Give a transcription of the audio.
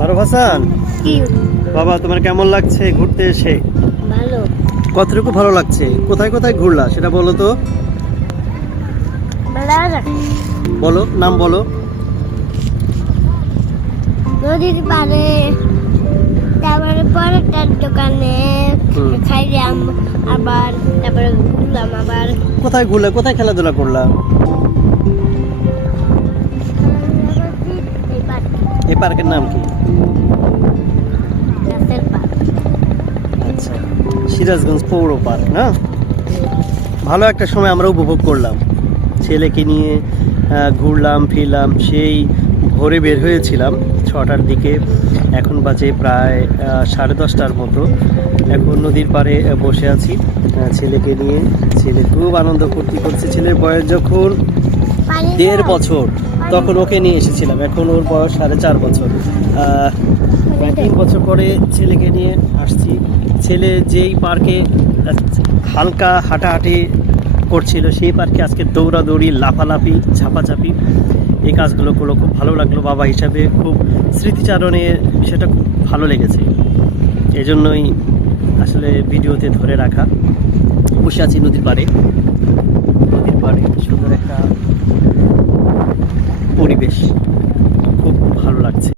মারুফ হাসান, কি বাবা তোমার কেমন লাগছে ঘুরতে এসে? ভালো। কতটুকু ভালো লাগছে? কোথায় কোথায় ঘুরলা সেটা বলো তো। বলো, নাম বলো। নদীর পাড়ে, তারপরে পরোটার দোকানে খাইলাম, আবার তারপরে ঘুরলাম আবার। কোথায় ঘুরলা, কোথায় খেলাধুলা করলা? এই পার্কে, এই পার্কের নাম কি? গাছের পার্ক। আচ্ছা, সিরাজগঞ্জ পৌর পার্ক না? ভালো একটা সময় আমরা উপভোগ করলাম, ছেলেকে নিয়ে ঘুরলাম ফিরলাম। সেই ভোরে বের হয়েছিলাম 6টার দিকে, এখন বাজে প্রায় 10:30টার মতো। এখন নদীর পাড়ে বসে আছি ছেলেকে নিয়ে। ছেলে খুব আনন্দ ফুর্তি করছে। ছেলের বয়স যখন 1.5 বছর তখন ওকে নিয়ে এসেছিলাম, এখন ওর বয়স 4.5 বছর। প্রায় 3 বছর পরে ছেলেকে নিয়ে আসছি। ছেলে যেই পার্কে হালকা হাঁটাহাঁটি করছিল, সেই পার্কে আজকে দৌড়াদৌড়ি, লাফালাফি, ঝাপাঝাপি, এই কাজগুলো করলো। খুব ভালো লাগলো, বাবা হিসাবে খুব স্মৃতিচারণের বিষয়টা খুব ভালো লেগেছে। এজন্যই আসলে ভিডিওতে ধরে রাখা। বসে আছি নদীর পাড়ে, নদীর পাড়ে সুন্দর একটা পরিবেশ।